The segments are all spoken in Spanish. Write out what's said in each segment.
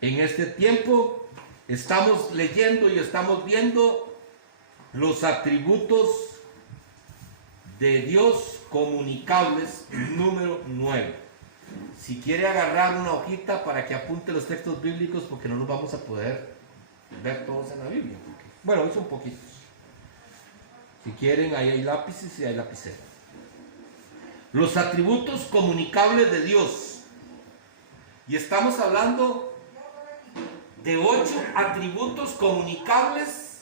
En este tiempo estamos leyendo y estamos viendo los atributos de Dios comunicables número 9. Si quiere agarrar una hojita para que apunte los textos bíblicos, porque no los vamos a poder ver todos en la Biblia. Bueno, hoy son poquitos. Si quieren, ahí hay lápices y hay lapicera. Los atributos comunicables de Dios. Y estamos hablando de 8 atributos comunicables,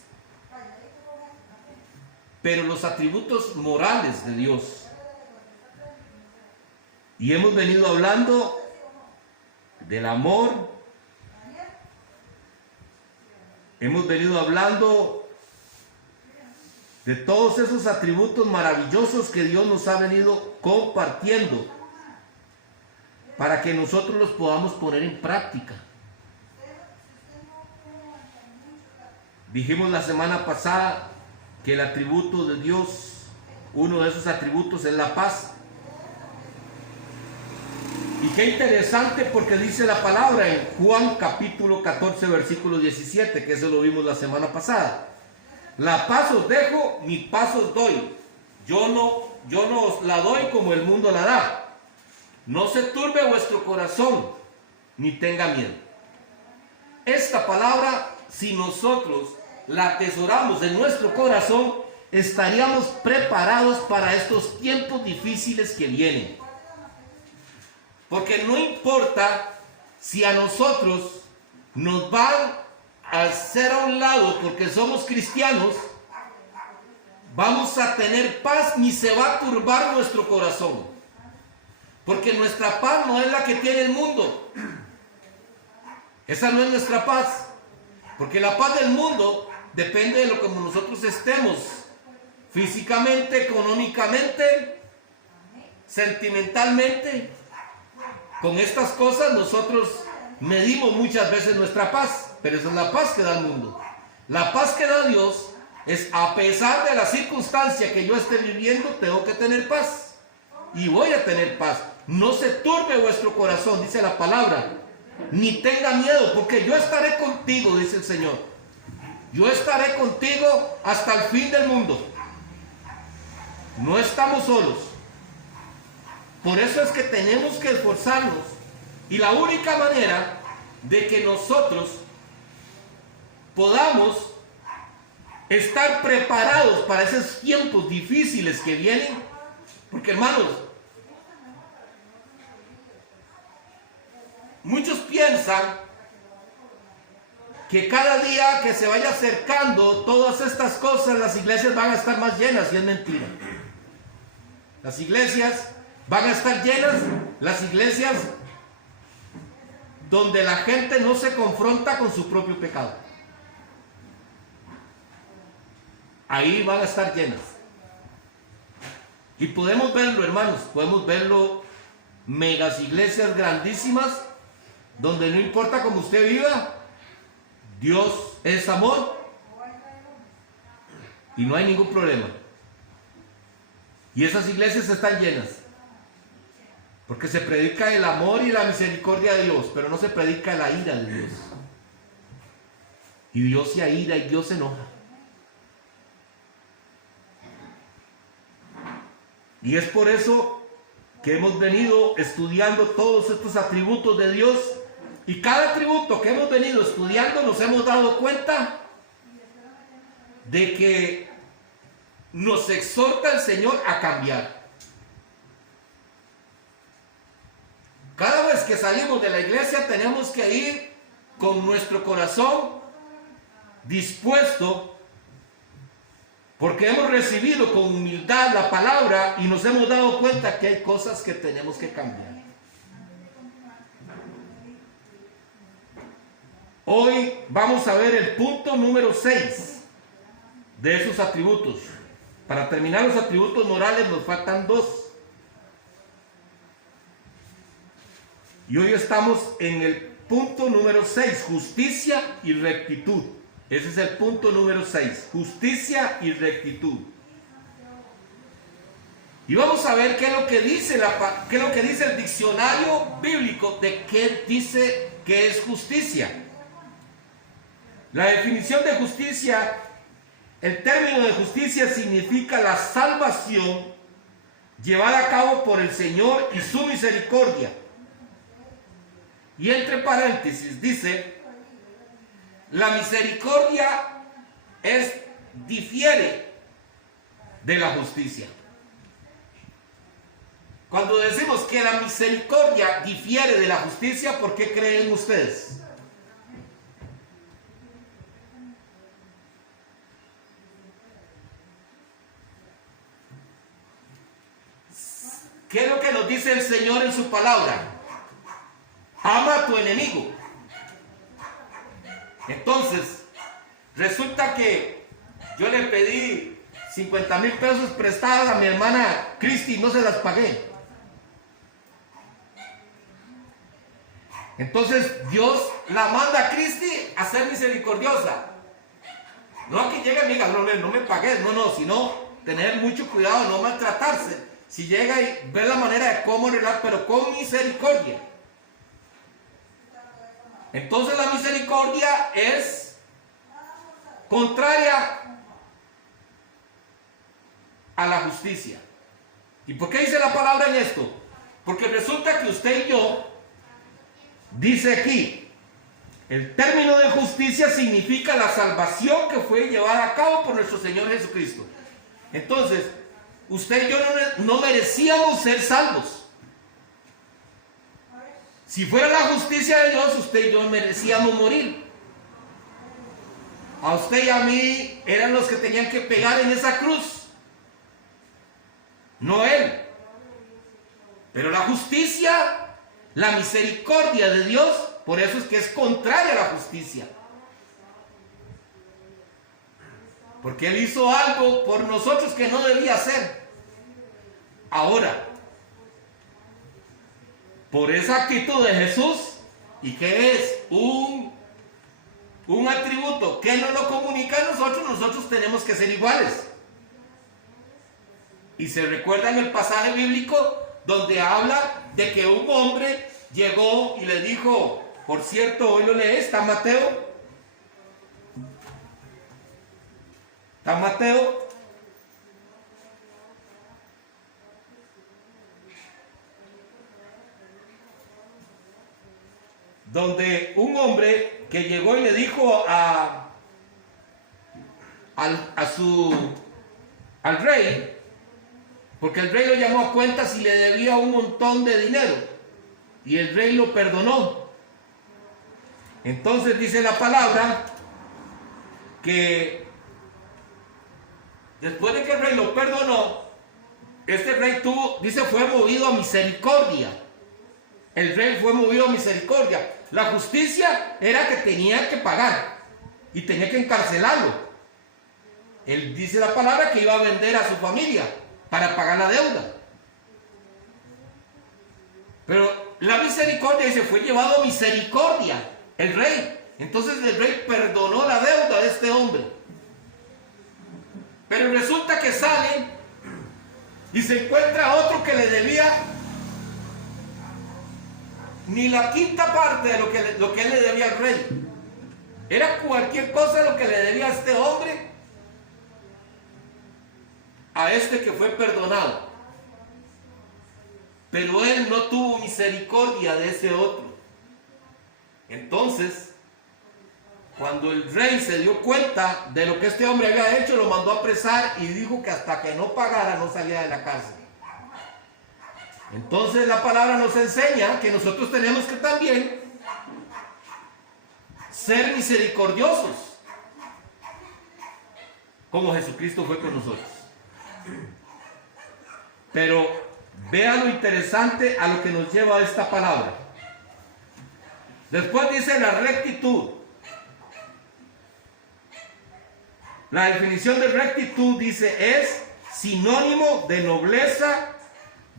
pero los atributos morales de Dios. Y hemos venido hablando del amor, hemos venido hablando de todos esos atributos maravillosos que Dios nos ha venido compartiendo para que nosotros los podamos poner en práctica. Dijimos la semana pasada que el atributo de Dios, uno de esos atributos es la paz. Y qué interesante, porque dice la palabra en Juan capítulo 14 versículo 17, que eso lo vimos la semana pasada. La paz os dejo, mi paz os doy. Yo no os la doy como el mundo la da. No se turbe vuestro corazón, ni tenga miedo. Esta palabra, si nosotros la atesoramos en nuestro corazón, estaríamos preparados para estos tiempos difíciles que vienen. Porque no importa si a nosotros nos van a hacer a un lado porque somos cristianos, vamos a tener paz, ni se va a turbar nuestro corazón. Porque nuestra paz no es la que tiene el mundo. Esa no es nuestra paz. Porque la paz del mundo depende de lo que nosotros estemos físicamente, económicamente, sentimentalmente. Con estas cosas nosotros medimos muchas veces nuestra paz, pero esa es la paz que da el mundo. La paz que da Dios es, a pesar de la circunstancia que yo esté viviendo, tengo que tener paz. Y voy a tener paz. No se turbe vuestro corazón, dice la palabra, ni tenga miedo, porque yo estaré contigo, dice el Señor. Yo estaré contigo hasta el fin del mundo. No estamos solos. Por eso es que tenemos que esforzarnos. Y la única manera de que nosotros podamos estar preparados para esos tiempos difíciles que vienen, porque hermanos, muchos piensan que cada día que se vaya acercando todas estas cosas, las iglesias van a estar más llenas, y es mentira. Las iglesias van a estar llenas, las iglesias donde la gente no se confronta con su propio pecado. Ahí van a estar llenas. Y podemos verlo, hermanos, podemos verlo, megas iglesias grandísimas, donde no importa cómo usted viva, Dios es amor y no hay ningún problema. Y esas iglesias están llenas. Porque se predica el amor y la misericordia de Dios, pero no se predica la ira de Dios. Y Dios se aira y Dios se enoja. Y es por eso que hemos venido estudiando todos estos atributos de Dios. Y cada atributo que hemos venido estudiando nos hemos dado cuenta de que nos exhorta el Señor a cambiar. Cada vez que salimos de la iglesia tenemos que ir con nuestro corazón dispuesto, porque hemos recibido con humildad la palabra y nos hemos dado cuenta que hay cosas que tenemos que cambiar. Hoy vamos a ver el punto número 6 de esos atributos. Para terminar los atributos morales nos faltan 2. Y hoy estamos en el punto número 6, justicia y rectitud. Ese es el punto número 6, justicia y rectitud. Y vamos a ver qué es lo que dice, qué es lo que dice el diccionario bíblico de qué ¿qué es justicia? La definición de justicia, el término de justicia significa la salvación llevada a cabo por el Señor y su misericordia. Y entre paréntesis dice, la misericordia difiere de la justicia. Cuando decimos que la misericordia difiere de la justicia, ¿por qué creen ustedes? ¿Qué es lo que nos dice el Señor en su palabra? Ama a tu enemigo. Entonces, resulta que yo le pedí 50,000 pesos prestados a mi hermana Cristi y no se las pagué. Entonces Dios la manda a Cristi a ser misericordiosa. No a que llegue mi hija, no me pagues, no, sino tener mucho cuidado, no maltratarse. Si llega y ver la manera de cómo arreglar, pero con misericordia. Entonces la misericordia es contraria a la justicia. ¿Y por qué dice la palabra en esto? Porque resulta que usted y yo, dice aquí, el término de justicia significa la salvación que fue llevada a cabo por nuestro Señor Jesucristo. Entonces, usted y yo no merecíamos ser salvos. Si fuera la justicia de Dios, usted y yo merecíamos morir. A usted y a mí eran los que tenían que pegar en esa cruz, no Él. Pero la justicia, la misericordia de Dios, por eso es que es contraria a la justicia. Porque Él hizo algo por nosotros que no debía hacer. Ahora, por esa actitud de Jesús, y que es un atributo que nos lo comunica a nosotros tenemos que ser iguales. Y se recuerda en el pasaje bíblico donde habla de que un hombre llegó y le dijo, por cierto, hoy lo lees, está Mateo. Está Mateo. Donde un hombre que llegó y le dijo al rey, porque el rey lo llamó a cuentas y le debía un montón de dinero, y el rey lo perdonó. Entonces dice la palabra que después de que el rey lo perdonó, este rey fue movido a misericordia. El rey fue movido a misericordia. La justicia era que tenía que pagar y tenía que encarcelarlo. Él dice la palabra que iba a vender a su familia para pagar la deuda. Pero la misericordia dice, fue llevado a misericordia el rey. Entonces el rey perdonó la deuda de este hombre. Pero resulta que sale y se encuentra otro que le debía ni la quinta parte de lo que él le debía al rey. Era cualquier cosa lo que le debía a este hombre, a este que fue perdonado. Pero él no tuvo misericordia de ese otro. Entonces, cuando el rey se dio cuenta de lo que este hombre había hecho, lo mandó a apresar y dijo que hasta que no pagara no salía de la cárcel. Entonces la palabra nos enseña que nosotros tenemos que también ser misericordiosos, como Jesucristo fue con nosotros. Pero vea lo interesante a lo que nos lleva esta palabra. Después dice la rectitud. La definición de rectitud dice es sinónimo de nobleza,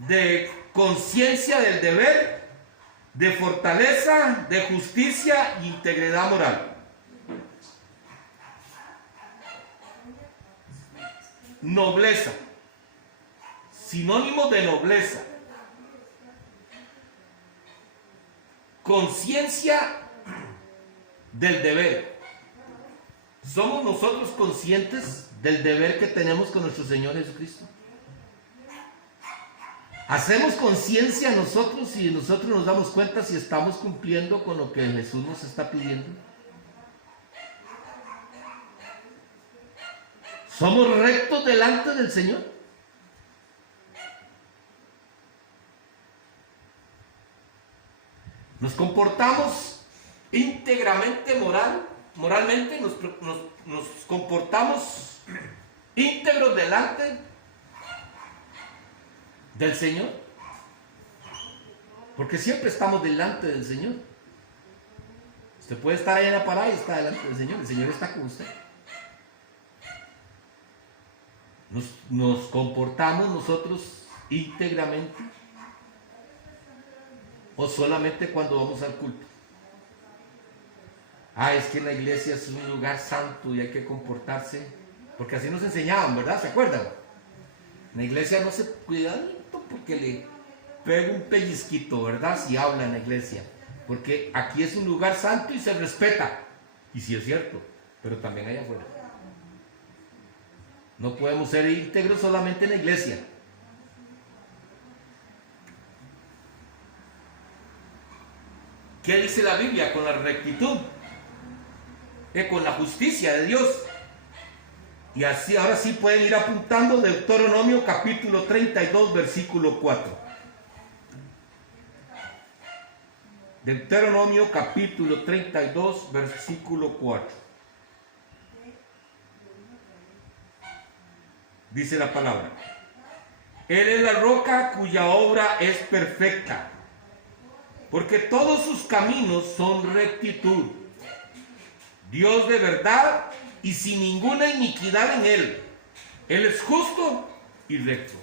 de conciencia del deber, de fortaleza, de justicia e integridad moral. Nobleza, sinónimo de nobleza, conciencia del deber. ¿Somos nosotros conscientes del deber que tenemos con nuestro Señor Jesucristo? ¿Hacemos conciencia nosotros y nosotros nos damos cuenta si estamos cumpliendo con lo que Jesús nos está pidiendo? ¿Somos rectos delante del Señor? ¿Nos comportamos íntegramente moralmente? ¿Nos comportamos íntegros delante del Señor? Porque siempre estamos delante del Señor. Usted puede estar ahí en la parada y está delante del Señor. El Señor está con usted. ¿Nos comportamos nosotros íntegramente? ¿O solamente cuando vamos al culto? Es que la iglesia es un lugar santo y hay que comportarse, porque así nos enseñaban, ¿verdad? ¿Se acuerdan? En la iglesia no se cuida porque le pega un pellizquito, ¿verdad? Si habla en la iglesia, porque aquí es un lugar santo y se respeta, y sí es cierto, pero también allá afuera. No podemos ser íntegros solamente en la iglesia. ¿Qué dice la Biblia con la rectitud? Con la justicia de Dios. Y así, ahora sí pueden ir apuntando Deuteronomio capítulo 32, versículo 4. Deuteronomio capítulo 32, versículo 4. Dice la palabra: Él es la roca cuya obra es perfecta, porque todos sus caminos son rectitud. Dios de verdad y sin ninguna iniquidad en Él. Él es justo y recto.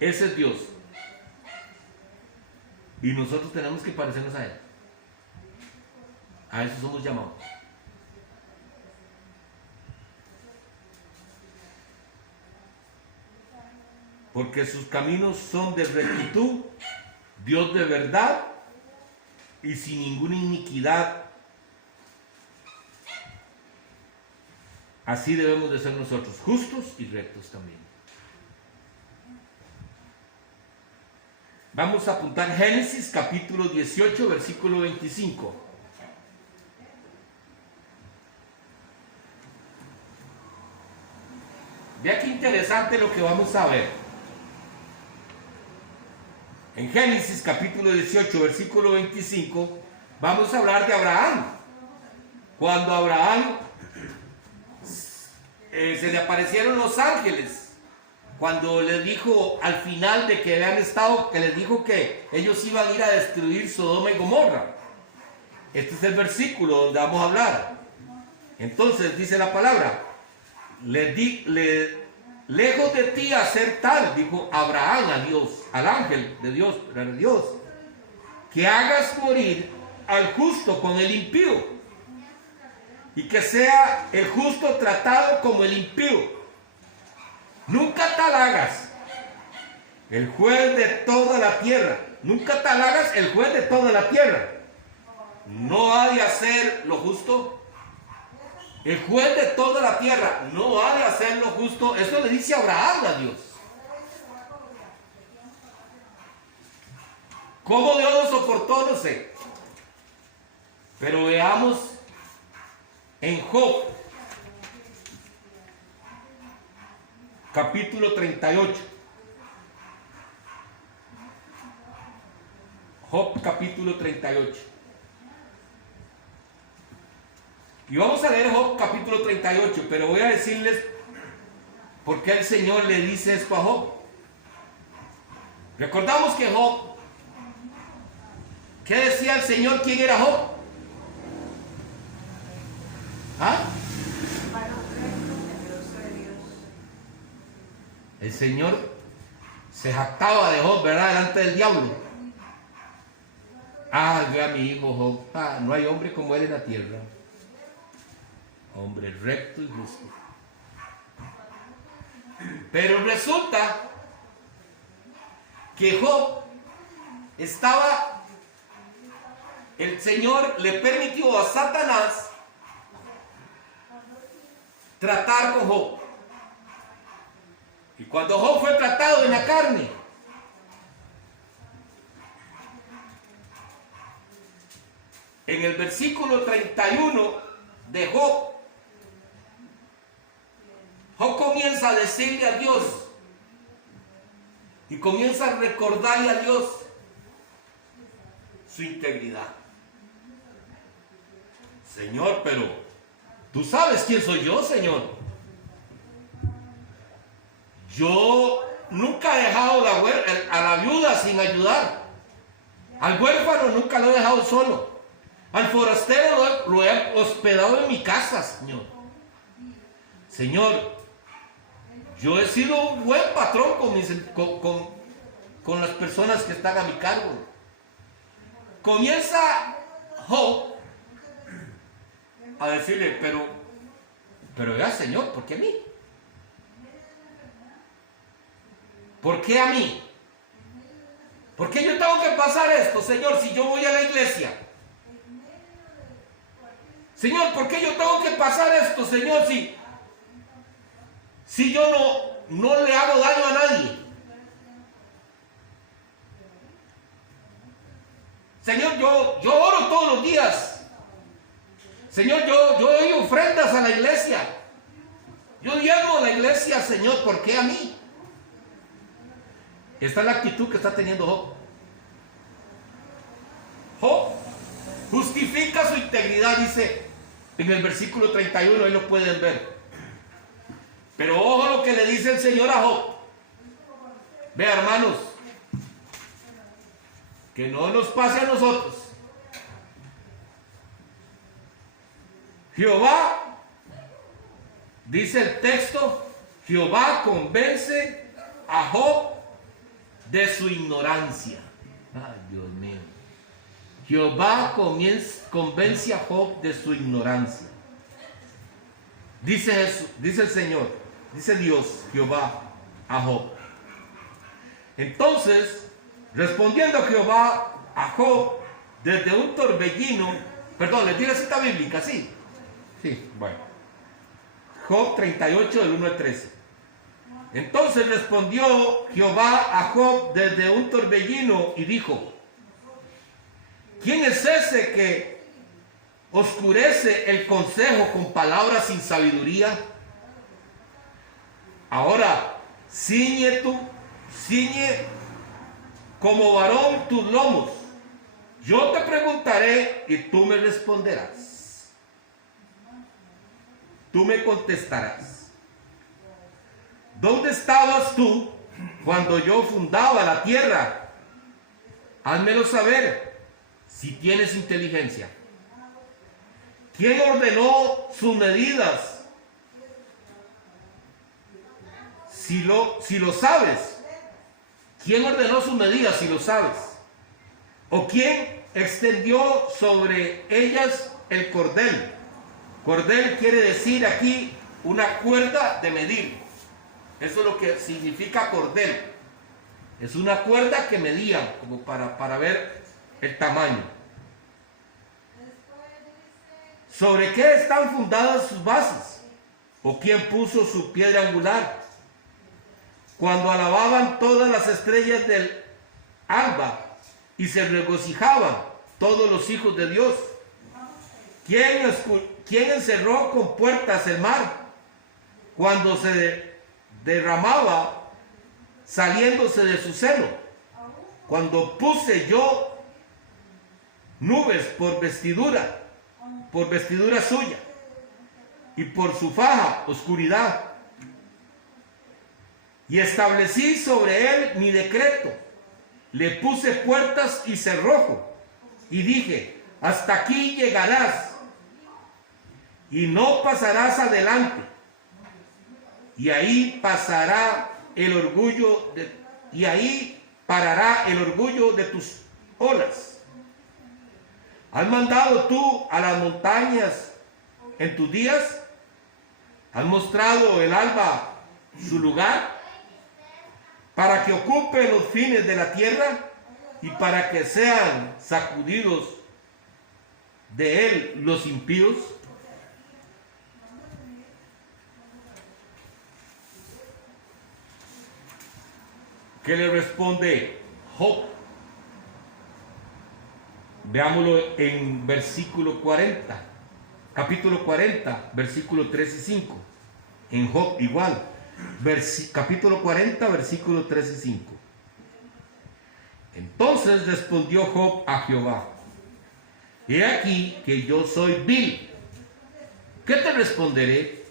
Ese es Dios. Y nosotros tenemos que parecernos a Él. A eso somos llamados. Porque sus caminos son de rectitud, Dios de verdad y sin ninguna iniquidad. Así debemos de ser nosotros, justos y rectos también. Vamos a apuntar Génesis capítulo 18, versículo 25. Vea qué interesante lo que vamos a ver. En Génesis capítulo 18, versículo 25, vamos a hablar de Abraham. Cuando a Abraham se le aparecieron los ángeles, cuando les dijo al final de que habían estado, que les dijo que ellos iban a ir a destruir Sodoma y Gomorra. Este es el versículo donde vamos a hablar. Entonces dice la palabra: lejos de ti hacer tal, dijo Abraham a Dios, al ángel de Dios, que hagas morir al justo con el impío, y que sea el justo tratado como el impío. Nunca tal hagas, el juez de toda la tierra. Nunca tal hagas, el juez de toda la tierra. ¿No ha de hacer lo justo? El juez de toda la tierra no ha de hacer lo justo. Eso le dice Abraham a Dios. ¿Cómo Dios lo soportó? No sé. Pero veamos en Job, capítulo 38. Job, capítulo 38. Y vamos a leer Job, capítulo 38, pero voy a decirles por qué el Señor le dice esto a Job. Recordamos que Job, ¿qué decía el Señor? ¿Quién era Job? ¿Ah? El Señor se jactaba de Job, ¿verdad? Delante del diablo. Vea mi hijo Job. No hay hombre como él en la tierra. Hombre recto y justo. Pero resulta que Job estaba el Señor le permitió a Satanás tratar con Job. Y cuando Job fue tratado en la carne, en el versículo 31 de Job, Job comienza a decirle a Dios y comienza a recordarle a Dios su integridad. Señor, pero tú sabes quién soy yo, Señor. Yo nunca he dejado a la viuda sin ayudar. Al huérfano nunca lo he dejado solo. Al forastero lo he hospedado en mi casa, Señor. Señor, yo he sido un buen patrón con las personas que están a mi cargo. Comienza Job a decirle, pero ya, Señor, ¿por qué a mí? ¿Por qué a mí? ¿Por qué yo tengo que pasar esto, Señor, si yo voy a la iglesia? Señor, ¿por qué yo tengo que pasar esto, Señor, si yo no le hago daño a nadie? Señor, yo oro todos los días. Señor, yo doy ofrendas a la iglesia. Yo diezmo a la iglesia, Señor, ¿por qué a mí? Esta es la actitud que está teniendo Job. Job justifica su integridad, dice en el versículo 31, ahí lo pueden ver. Pero ojo lo que le dice el Señor a Job. Vea, hermanos, que no nos pase a nosotros. Jehová, dice el texto, Jehová convence a Job de su ignorancia. Ay, Dios mío. Jehová convence a Job de su ignorancia. Dice el Señor, dice Dios, Jehová, a Job. Entonces, respondiendo Jehová a Job desde un torbellino, perdón, les digo la cita bíblica, ¿sí? Sí, bueno. Job 38, del 1 al 13. Entonces respondió Jehová a Job desde un torbellino y dijo, ¿quién es ese que oscurece el consejo con palabras sin sabiduría? Ahora, ciñe como varón tus lomos. Yo te preguntaré y tú me responderás. Tú me contestarás. ¿Dónde estabas tú cuando yo fundaba la tierra? Házmelo saber, si tienes inteligencia. ¿Quién ordenó sus medidas? Si lo sabes. ¿Quién ordenó sus medidas si lo sabes? ¿O quién extendió sobre ellas el cordel? Cordel quiere decir aquí una cuerda de medir. Eso es lo que significa cordel. Es una cuerda que medían como para ver el tamaño. ¿Sobre qué están fundadas sus bases? ¿O quién puso su piedra angular? Cuando alababan todas las estrellas del alba y se regocijaban todos los hijos de Dios. ¿Quién encerró con puertas el mar cuando se derramaba saliéndose de su seno? Cuando puse yo nubes por vestidura suya, y por su faja oscuridad, y establecí sobre él mi decreto, le puse puertas y cerrojo, y dije, hasta aquí llegarás, y no pasarás adelante, y ahí parará el orgullo de tus olas. ¿Has mandado tú a las montañas en tus días? ¿Has mostrado el alba su lugar? Para que ocupe los fines de la tierra y para que sean sacudidos de él los impíos? ¿Qué le responde Job? Veámoslo en versículo 40, capítulo 40, versículo 3 y 5. En Job igual, capítulo 40, versículo 3 y 5. Entonces respondió Job a Jehová: he aquí que yo soy vil. ¿Qué te responderé?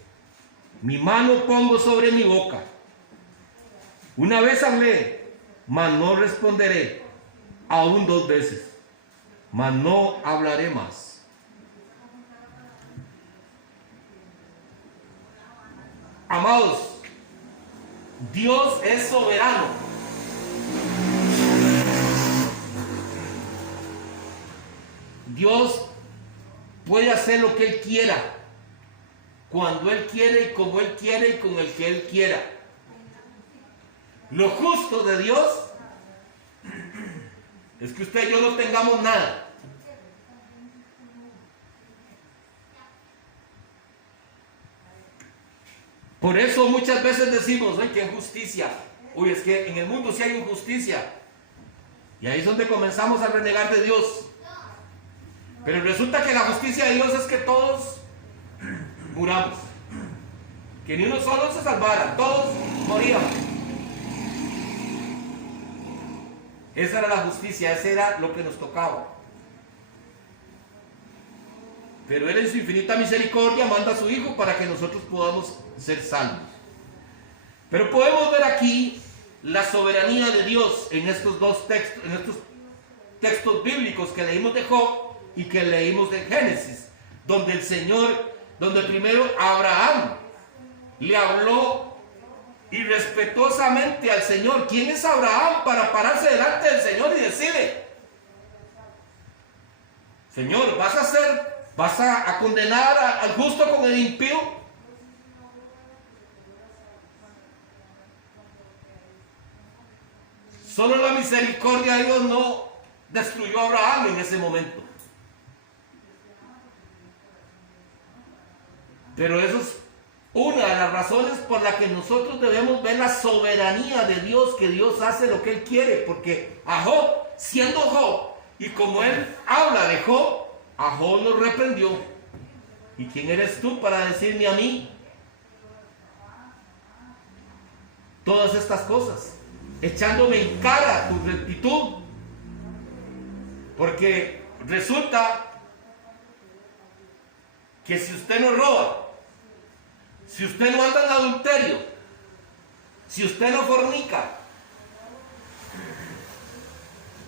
Mi mano pongo sobre mi boca. Una vez hablé, mas no responderé. Aún 2 veces, mas no hablaré más. Amados, Dios es soberano. Dios puede hacer lo que Él quiera, cuando Él quiere y como Él quiere y con el que Él quiera. Lo justo de Dios es que usted y yo no tengamos nada. Por eso muchas veces decimos: ¡ay, qué injusticia! Uy, es que en el mundo sí hay injusticia. Y ahí es donde comenzamos a renegar de Dios. Pero resulta que la justicia de Dios es que todos muramos. Que ni uno solo se salvara, todos moríamos. Esa era la justicia, ese era lo que nos tocaba. Pero Él en su infinita misericordia manda a su Hijo para que nosotros podamos ser salvos. Pero podemos ver aquí la soberanía de Dios en estos dos textos, en estos textos bíblicos que leímos de Job y que leímos de Génesis, donde el Señor, donde primero Abraham le habló y respetuosamente al Señor. ¿Quién es Abraham para pararse delante del Señor y decirle: Señor, vas a condenar al justo con el impío? Solo la misericordia de Dios no destruyó a Abraham en ese momento. Pero eso es una de las razones por las que nosotros debemos ver la soberanía de Dios, que Dios hace lo que Él quiere. Porque a Job, siendo Job, y como Él habla de Job, a Job lo reprendió. ¿Y quién eres tú para decirme a mí todas estas cosas? Echándome en cara tu rectitud. Porque resulta que si usted no roba, si usted no anda en adulterio, si usted no fornica,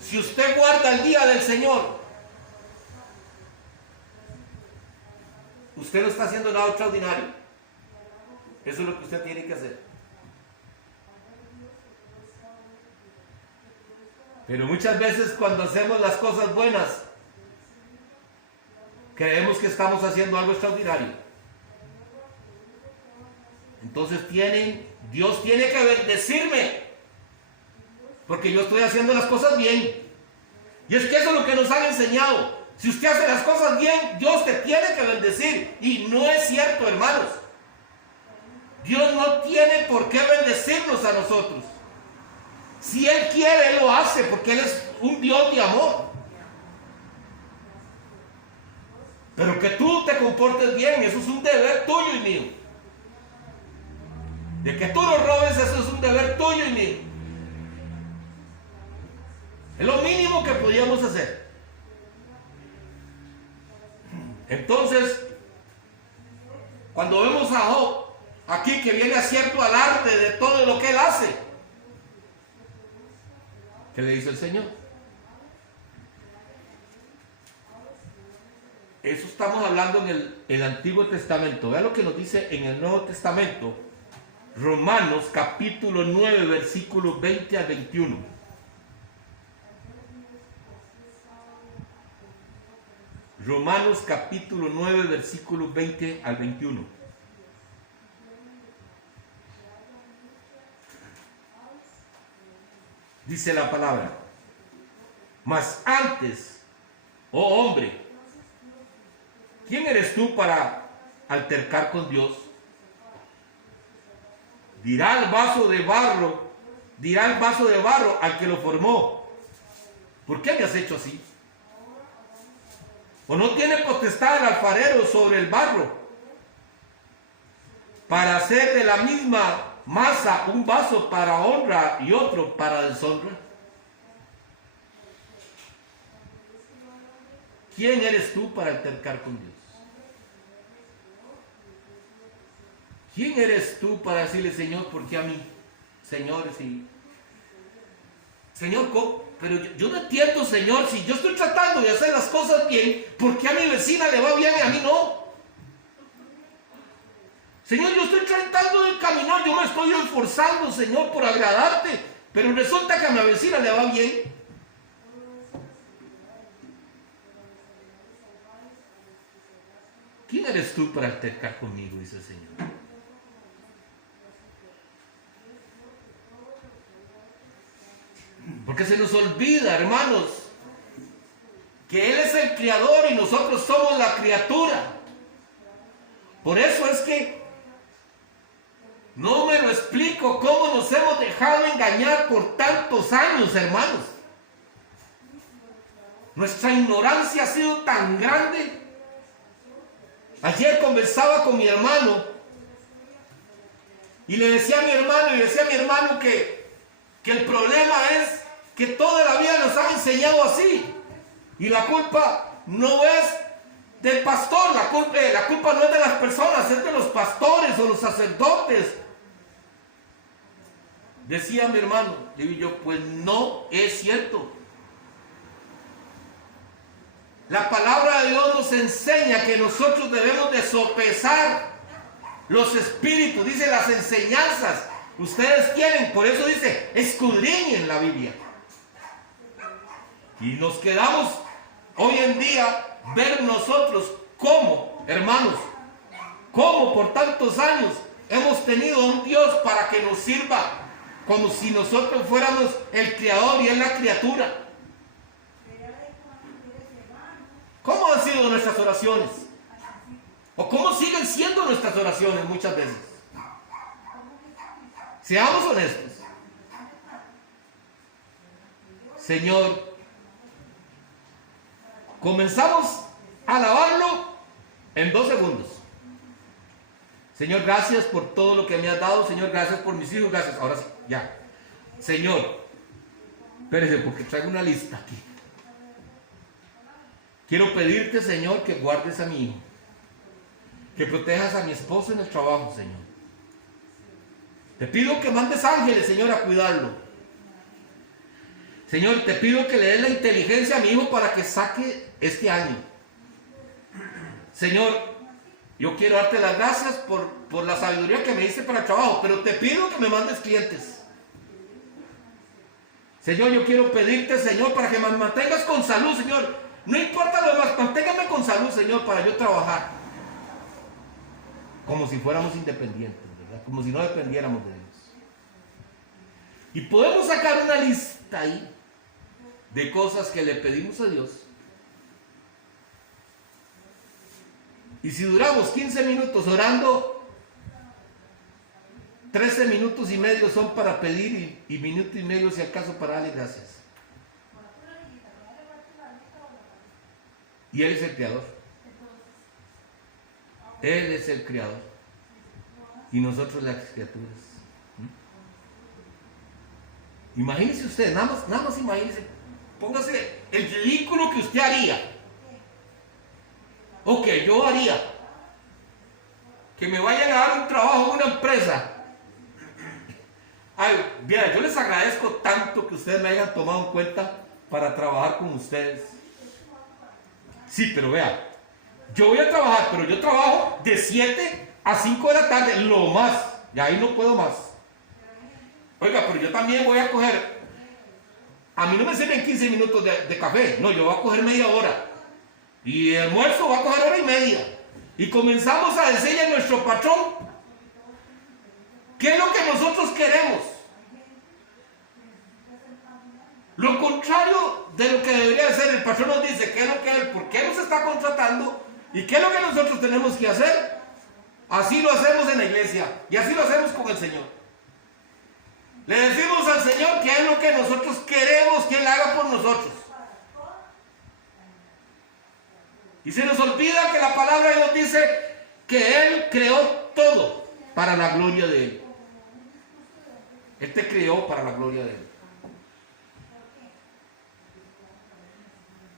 si usted guarda el día del Señor, usted no está haciendo nada extraordinario. Eso es lo que usted tiene que hacer. Pero muchas veces cuando hacemos las cosas buenas, creemos que estamos haciendo algo extraordinario. Entonces Dios tiene que bendecirme, porque yo estoy haciendo las cosas bien. Y es que eso es lo que nos han enseñado. Si usted hace las cosas bien, Dios te tiene que bendecir. Y no es cierto, hermanos. Dios no tiene por qué bendecirnos a nosotros. Si Él quiere, Él lo hace, porque Él es un Dios de amor. Pero que tú te comportes bien, eso es un deber tuyo y mío. De que tú no robes, eso es un deber tuyo y mío. Es lo mínimo que podíamos hacer. Entonces, cuando vemos a Job aquí, que viene haciendo alarde de todo lo que él hace, ¿qué le dice el Señor? Eso estamos hablando en el Antiguo Testamento. Vea lo que nos dice en el Nuevo Testamento. Romanos capítulo 9, versículos 20 al 21. Romanos capítulo 9, versículos 20 al 21. Dice la palabra: mas antes, oh hombre, ¿Quién eres tú para altercar con Dios? Dirá el vaso de barro al que lo formó: ¿por qué me has hecho así? ¿O no tiene potestad el alfarero sobre el barro para hacer de la misma masa un vaso para honra y otro para deshonra? ¿Quién eres tú para altercar con Dios? ¿Quién eres tú para decirle: Señor, ¿por qué a mí? Señor, sí. Señor, ¿cómo? Pero yo no entiendo, Señor, si yo estoy tratando de hacer las cosas bien, ¿por qué a mi vecina le va bien y a mí no? Señor, yo estoy tratando de caminar, yo me estoy esforzando, Señor, por agradarte, pero resulta que a mi vecina le va bien. ¿Quién eres tú para altercar conmigo?, dice el Señor. Porque se nos olvida, hermanos, que Él es el creador y nosotros somos la criatura. Por eso es que no me lo explico cómo nos hemos dejado engañar por tantos años, hermanos. Nuestra ignorancia ha sido tan grande. Ayer conversaba con mi hermano y le decía a mi hermano, que el problema es que toda la vida nos han enseñado así. Y la culpa no es del pastor, la culpa no es de las personas, es de los pastores o los sacerdotes. Decía mi hermano, digo yo, pues no es cierto. La palabra de Dios nos enseña que nosotros debemos de sopesar los espíritus, dice las enseñanzas. Ustedes tienen, por eso dice, escudriñen la Biblia. Y nos quedamos hoy en día ver nosotros cómo, hermanos, cómo por tantos años hemos tenido un Dios para que nos sirva como si nosotros fuéramos el creador y Él la criatura. ¿Cómo han sido nuestras oraciones? ¿O cómo siguen siendo nuestras oraciones muchas veces? Seamos honestos. Señor, comenzamos a alabarlo en 2 segundos. Señor, gracias por todo lo que me has dado. Señor, gracias por mis hijos. Gracias. Ahora sí, ya. Señor, espérese porque traigo una lista aquí. Quiero pedirte, Señor, que guardes a mi hijo, que protejas a mi esposo en el trabajo, Señor. Te pido que mandes ángeles, Señor, a cuidarlo. Señor, te pido que le des la inteligencia a mi hijo para que saque este año. Señor, yo quiero darte las gracias por la sabiduría que me diste para el trabajo, pero te pido que me mandes clientes. Señor, yo quiero pedirte, Señor, para que me mantengas con salud, Señor. No importa lo demás, manténgame con salud, Señor, para yo trabajar. Como si fuéramos independientes, ¿verdad? Como si no dependiéramos de Dios. Y podemos sacar una lista ahí de cosas que le pedimos a Dios. Y si duramos 15 minutos orando, 13 minutos y medio son para pedir y minuto y medio si acaso para darle gracias. Y Él es el creador. Él es el creador. Y nosotros las criaturas. Imagínese usted, nada más imagínese. Póngase el ridículo que usted haría. O que yo haría. Que me vayan a dar un trabajo en una empresa. Ay, mira, yo les agradezco tanto que ustedes me hayan tomado en cuenta para trabajar con ustedes. Sí, pero vea, yo voy a trabajar, pero yo trabajo de 7 a 5 de la tarde, lo más, y ahí no puedo más. Oiga, pero yo también voy a coger, a mí no me sirven 15 minutos de café, no, yo voy a coger media hora. Y el almuerzo va a coger hora y media. Y comenzamos a decirle a nuestro patrón, ¿qué es lo que nosotros queremos? Lo contrario de lo que debería ser. El patrón nos dice qué es lo que él, por qué nos está contratando ¿Y qué es lo que nosotros tenemos que hacer? Así lo hacemos en la iglesia y así lo hacemos con el Señor. Le decimos al Señor qué es lo que nosotros queremos que Él haga por nosotros. Y se nos olvida que la palabra de Dios dice que Él creó todo para la gloria de Él. Él te creó para la gloria de Él.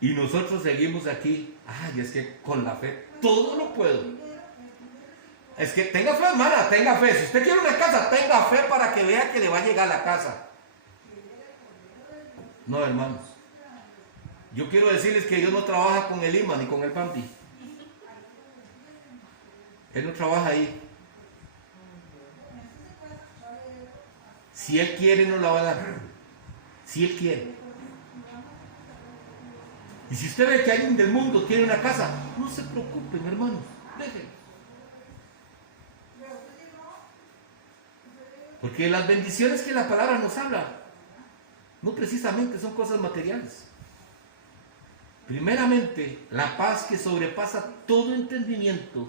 Y nosotros seguimos aquí. Ay, es que con la fe todo lo puedo. Es que tenga fe, hermana, tenga fe. Si usted quiere una casa, tenga fe para que vea que le va a llegar la casa. No, hermanos. Yo quiero decirles que Dios no trabaja con el IMA ni con el PAMPI. Él no trabaja ahí. Si Él quiere, nos la va a dar. Si Él quiere. Y si usted ve que alguien del mundo tiene una casa, no se preocupen, hermanos. Déjenlo. Porque las bendiciones que la palabra nos habla, no precisamente son cosas materiales. Primeramente, la paz que sobrepasa todo entendimiento.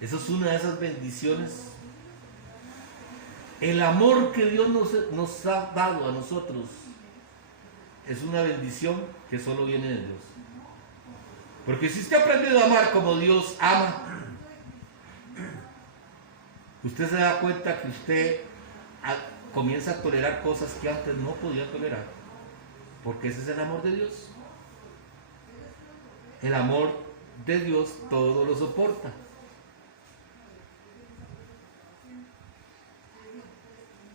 Eso es una de esas bendiciones. El amor que Dios nos ha dado a nosotros es una bendición que solo viene de Dios. Porque si usted ha aprendido a amar como Dios ama, usted se da cuenta que usted comienza a tolerar cosas que antes no podía tolerar. Porque ese es el amor de Dios. El amor de Dios todo lo soporta.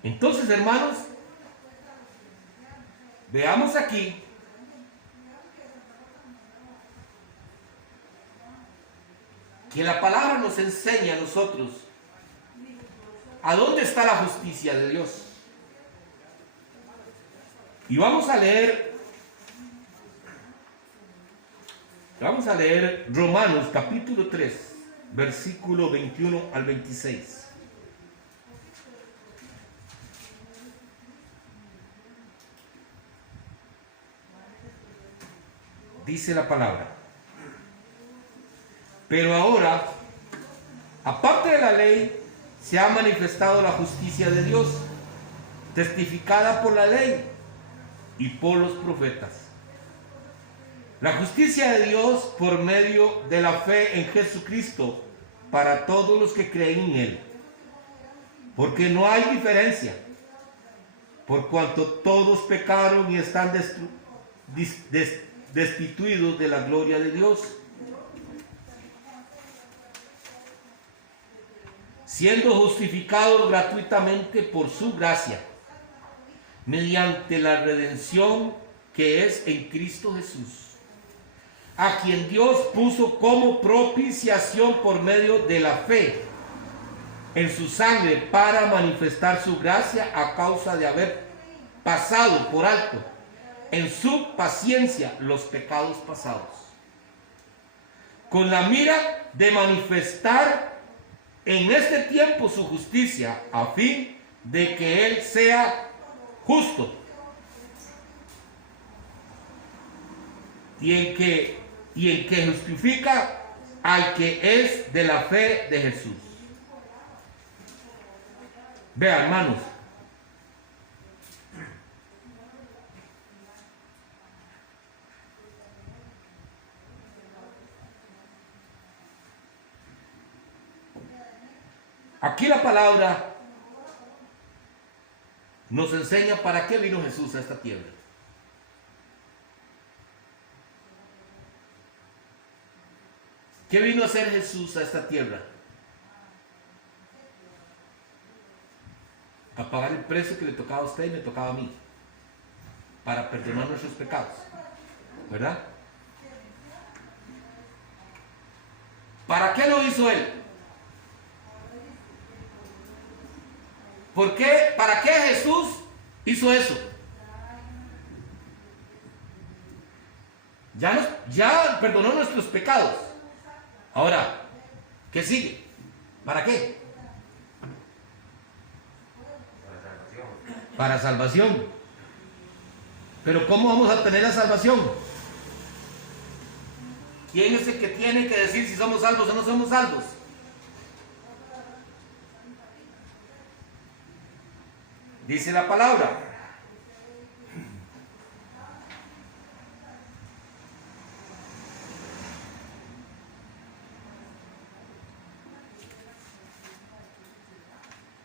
Entonces, hermanos, veamos aquí que la palabra nos enseña a nosotros a dónde está la justicia de Dios. Y vamos a leer Romanos capítulo 3, versículo 21 al 26. Dice la palabra: pero ahora, aparte de la ley, se ha manifestado la justicia de Dios, testificada por la ley y por los profetas. La justicia de Dios por medio de la fe en Jesucristo para todos los que creen en Él. Porque no hay diferencia, por cuanto todos pecaron y están destituidos de la gloria de Dios, siendo justificados gratuitamente por su gracia, mediante la redención que es en Cristo Jesús, a quien Dios puso como propiciación por medio de la fe en su sangre para manifestar su gracia a causa de haber pasado por alto en su paciencia los pecados pasados, con la mira de manifestar en este tiempo su justicia, a fin de que Él sea justo y en que justifica al que es de la fe de Jesús. Vean, hermanos, aquí la palabra nos enseña para qué vino Jesús a esta tierra. ¿Qué vino a hacer Jesús a esta tierra? A pagar el precio que le tocaba a usted y me tocaba a mí, para perdonar nuestros pecados, ¿verdad? ¿Para qué lo hizo Él? ¿Por qué? ¿Para qué Jesús hizo eso? Ya perdonó nuestros pecados. Ahora, ¿qué sigue? ¿Para qué? Para salvación. Pero ¿cómo vamos a obtener la salvación? ¿Quién es el que tiene que decir si somos salvos o no somos salvos? Dice la palabra.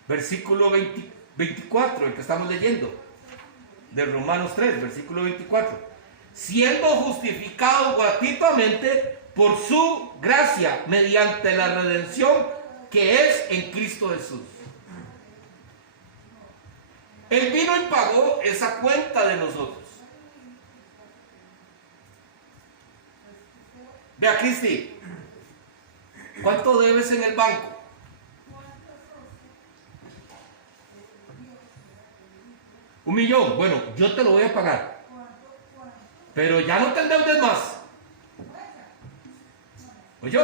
Versículo 24, el que estamos leyendo, de Romanos 3, versículo 24. Siendo justificados gratuitamente por su gracia, mediante la redención que es en Cristo Jesús. Él vino y pagó esa cuenta de nosotros. Vea, Cristi, ¿cuánto debes en el banco? $1 millón. Bueno, yo te lo voy a pagar. Pero ya no te endeudes más. Oye,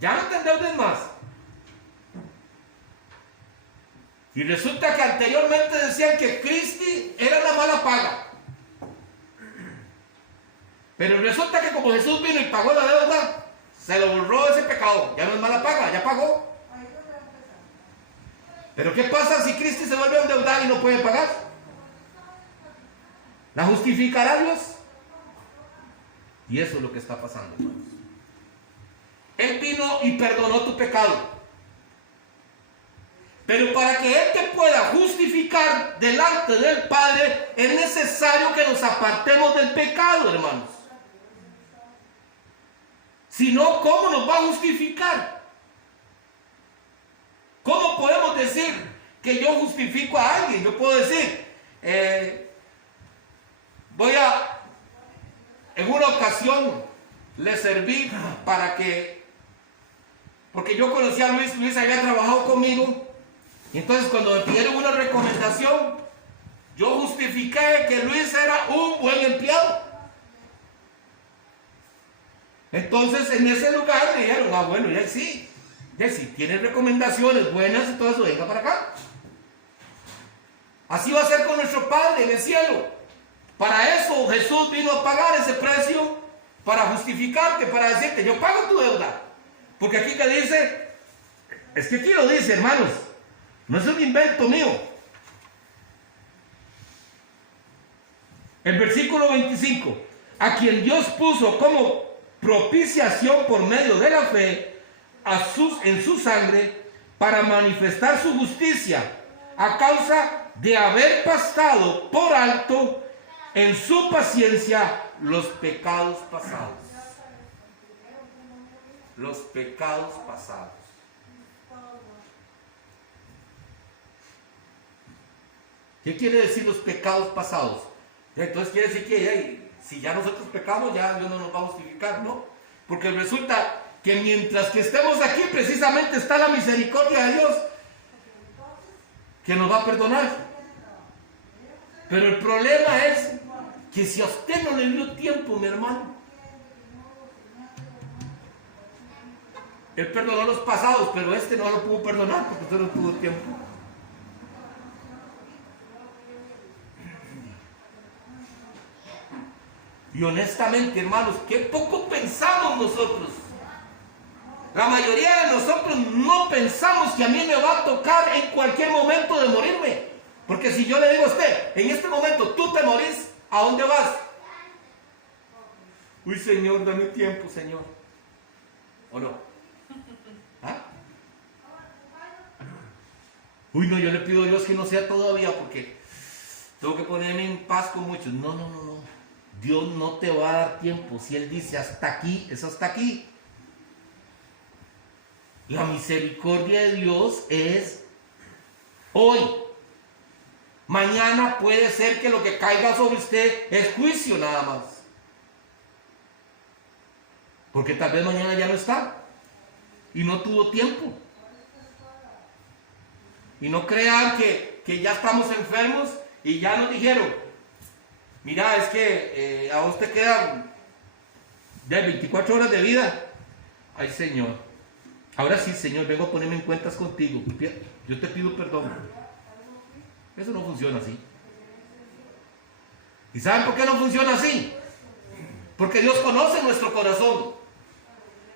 ya no te endeudes más. Y resulta que anteriormente decían que Cristi era la mala paga. Pero resulta que como Jesús vino y pagó la deuda, se lo borró ese pecado. Ya no es mala paga, ya pagó. Pero ¿qué pasa si Cristi se vuelve a endeudar y no puede pagar? ¿La justificará Dios? Y eso es lo que está pasando, hermanos. Él vino y perdonó tu pecado. Pero para que Él te pueda justificar delante del Padre, es necesario que nos apartemos del pecado, hermanos. Si no, ¿cómo nos va a justificar? ¿Cómo podemos decir que yo justifico a alguien? Yo puedo decir, en una ocasión le serví porque yo conocí a Luis había trabajado conmigo, y entonces cuando me pidieron una recomendación, yo justifiqué que Luis era un buen empleado. Entonces en ese lugar me dijeron, bueno, ya sí, tiene recomendaciones buenas y todo eso, venga para acá. Así va a ser con nuestro Padre en el cielo. Para eso Jesús vino a pagar ese precio, para justificarte, para decirte, yo pago tu deuda. Porque aquí que dice, es que aquí lo dice, hermanos, no es un invento mío. El versículo 25, a quien Dios puso como propiciación por medio de la fe en su sangre, para manifestar su justicia, a causa de haber pasado por alto en su paciencia los pecados pasados. Los pecados pasados. ¿Qué quiere decir los pecados pasados? Entonces quiere decir que si ya nosotros pecamos, ya Dios no nos va a justificar, ¿no? Porque resulta que mientras que estemos aquí, precisamente está la misericordia de Dios, que nos va a perdonar. Pero el problema es que si a usted no le dio tiempo, mi hermano, Él perdonó los pasados, pero este no lo pudo perdonar porque usted no tuvo tiempo. Y honestamente, hermanos, qué poco pensamos nosotros. La mayoría de nosotros no pensamos que a mí me va a tocar en cualquier momento de morirme. Porque si yo le digo a usted, en este momento tú te morís, ¿a dónde vas? Uy, Señor, dame tiempo, Señor. ¿O no? ¿Ah? Uy, no, yo le pido a Dios que no sea todavía porque tengo que ponerme en paz con muchos. No. Dios no te va a dar tiempo. Si Él dice hasta aquí, es hasta aquí. La misericordia de Dios es hoy. Mañana puede ser que lo que caiga sobre usted es juicio nada más. Porque tal vez mañana ya no está. Y no tuvo tiempo. Y no crean que ya estamos enfermos y ya nos dijeron, mira, es que a usted quedan de 24 horas de vida. Ay, Señor. Ahora sí, Señor, vengo a ponerme en cuentas contigo. Yo te pido perdón. Eso no funciona así. ¿Y saben por qué no funciona así? Porque Dios conoce nuestro corazón.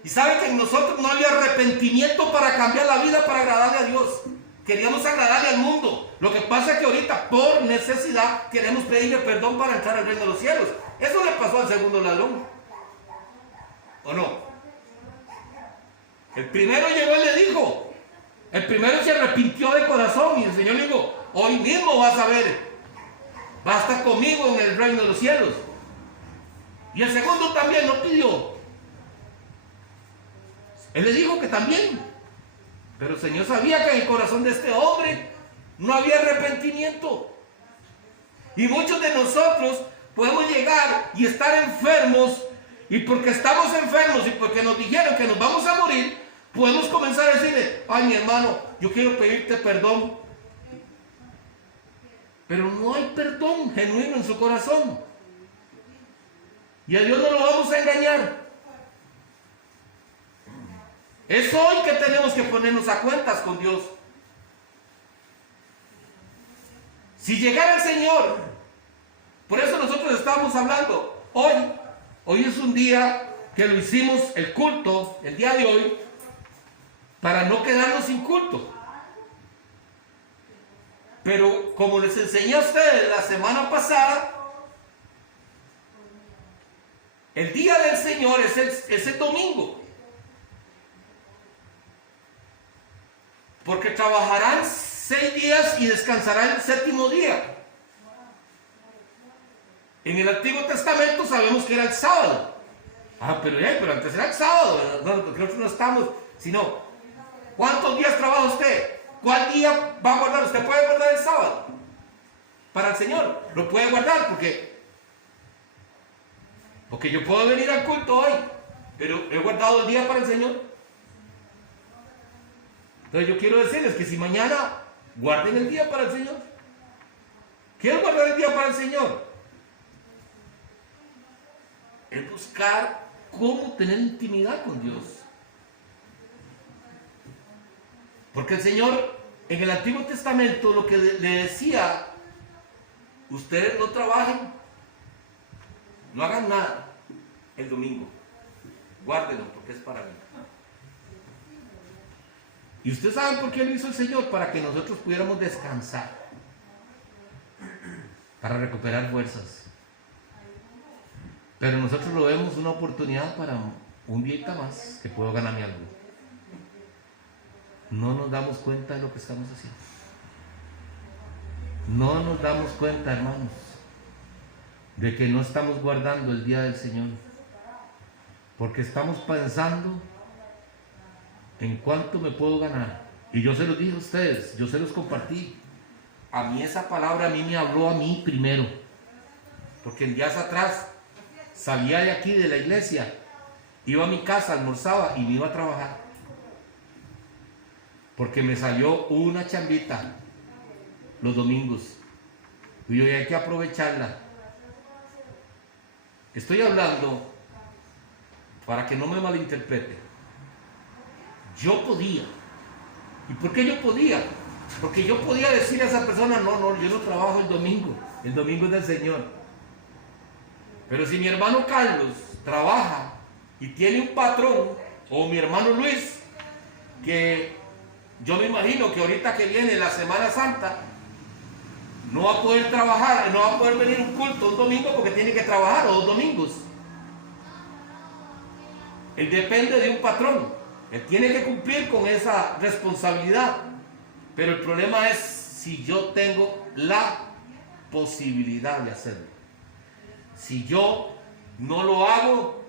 Y sabe que en nosotros no había arrepentimiento para cambiar la vida, para agradarle a Dios. Queríamos agradarle al mundo. Lo que pasa es que ahorita por necesidad queremos pedirle perdón para entrar al reino de los cielos. Eso le pasó al segundo ladrón. ¿O no? El primero llegó y le dijo. El primero se arrepintió de corazón y el Señor le dijo, hoy mismo vas a ver, vas a estar conmigo en el reino de los cielos. Y el segundo también no pidió. Él le dijo que también. Pero el Señor sabía que en el corazón de este hombre no había arrepentimiento. Y muchos de nosotros podemos llegar y estar enfermos. Y porque estamos enfermos y porque nos dijeron que nos vamos a morir, podemos comenzar a decirle, ay mi hermano, yo quiero pedirte perdón. Pero no hay perdón genuino en su corazón. Y a Dios no lo vamos a engañar. Es hoy que tenemos que ponernos a cuentas con Dios. Si llegara el Señor, por eso nosotros estamos hablando, hoy es un día que lo hicimos el culto, el día de hoy, para no quedarnos sin culto. Pero como les enseñé a ustedes la semana pasada, el día del Señor es el domingo. Porque trabajarán 6 días y descansarán el 7º día. En el Antiguo Testamento sabemos que era el sábado. Pero antes era el sábado. No, creo que no estamos. Sino, ¿cuántos días trabaja usted? ¿Cuál día va a guardar? ¿Usted puede guardar el sábado? Para el Señor. Lo puede guardar porque yo puedo venir al culto hoy, pero he guardado el día para el Señor. Entonces yo quiero decirles que si mañana guarden el día para el Señor. ¿Quieren guardar el día para el Señor? Es buscar cómo tener intimidad con Dios. Porque el Señor en el Antiguo Testamento lo que le decía, ustedes no trabajen, no hagan nada el domingo, guárdenlo porque es para mí. Y ustedes saben por qué lo hizo el Señor, para que nosotros pudiéramos descansar, para recuperar fuerzas. Pero nosotros lo vemos una oportunidad para un día más que puedo ganarme algo. No nos damos cuenta de lo que estamos haciendo. No nos damos cuenta, hermanos, de que no estamos guardando el día del Señor, porque estamos pensando en cuánto me puedo ganar. Y yo se los dije a ustedes, yo se los compartí. A mí esa palabra me habló a mí primero, porque en días atrás salía de aquí de la iglesia, iba a mi casa, almorzaba y me iba a trabajar, porque me salió una chambita los domingos y hoy hay que aprovecharla. Estoy hablando para que no me malinterprete. Yo podía. ¿Y por qué yo podía? Porque yo podía decirle a esa persona, no, yo no trabajo el domingo es del Señor. Pero si mi hermano Carlos trabaja y tiene un patrón, o mi hermano Luis, que yo me imagino que ahorita que viene la Semana Santa, no va a poder trabajar, no va a poder venir un culto un domingo porque tiene que trabajar, o 2 domingos. Él depende de un patrón. Él tiene que cumplir con esa responsabilidad. Pero el problema es si yo tengo la posibilidad de hacerlo. Si yo no lo hago,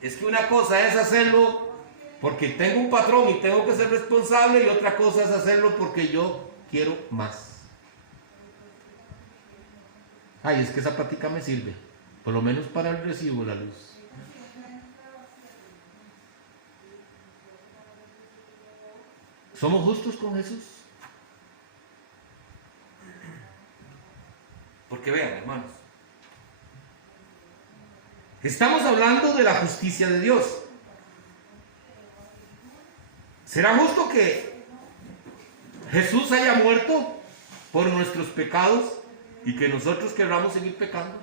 es que una cosa es hacerlo porque tengo un patrón y tengo que ser responsable, y otra cosa es hacerlo porque yo quiero más. Ay, es que esa plática me sirve, por lo menos para el recibo, la luz. ¿Somos justos con Jesús? Porque vean, hermanos, estamos hablando de la justicia de Dios. ¿Será justo que Jesús haya muerto por nuestros pecados y que nosotros queramos seguir pecando?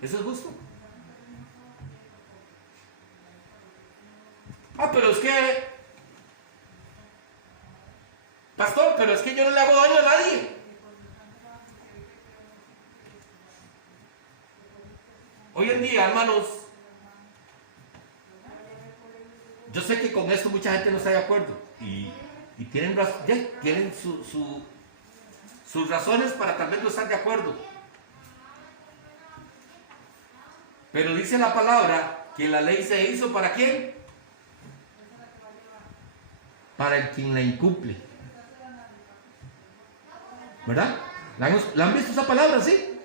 ¿Eso es justo? Pero es que, pastor, pero es que yo no le hago daño a nadie. Hoy en día, hermanos, yo sé que con esto mucha gente no está de acuerdo y tienen sus razones para tal vez no estar de acuerdo. Pero dice la palabra que la ley se hizo ¿para quién? Para el quien la incumple. ¿Verdad? ¿La han visto esa palabra, sí?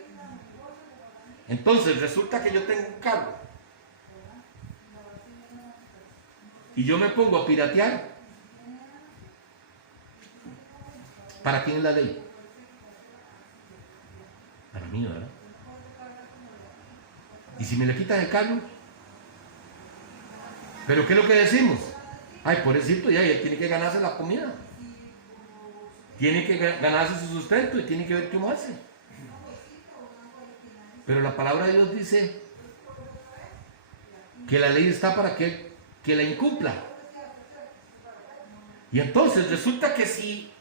Entonces resulta que yo tengo un carro y yo me pongo a piratear. ¿Para quién es la ley? Para mí, ¿verdad? ¿Y si me le quitan el carro? ¿Pero qué es lo que decimos? Ay, pobrecito, ya, él tiene que ganarse la comida. Tiene que ganarse su sustento y tiene que ver cómo hace. Pero la palabra de Dios dice que la ley está para que la incumpla. Y entonces resulta que si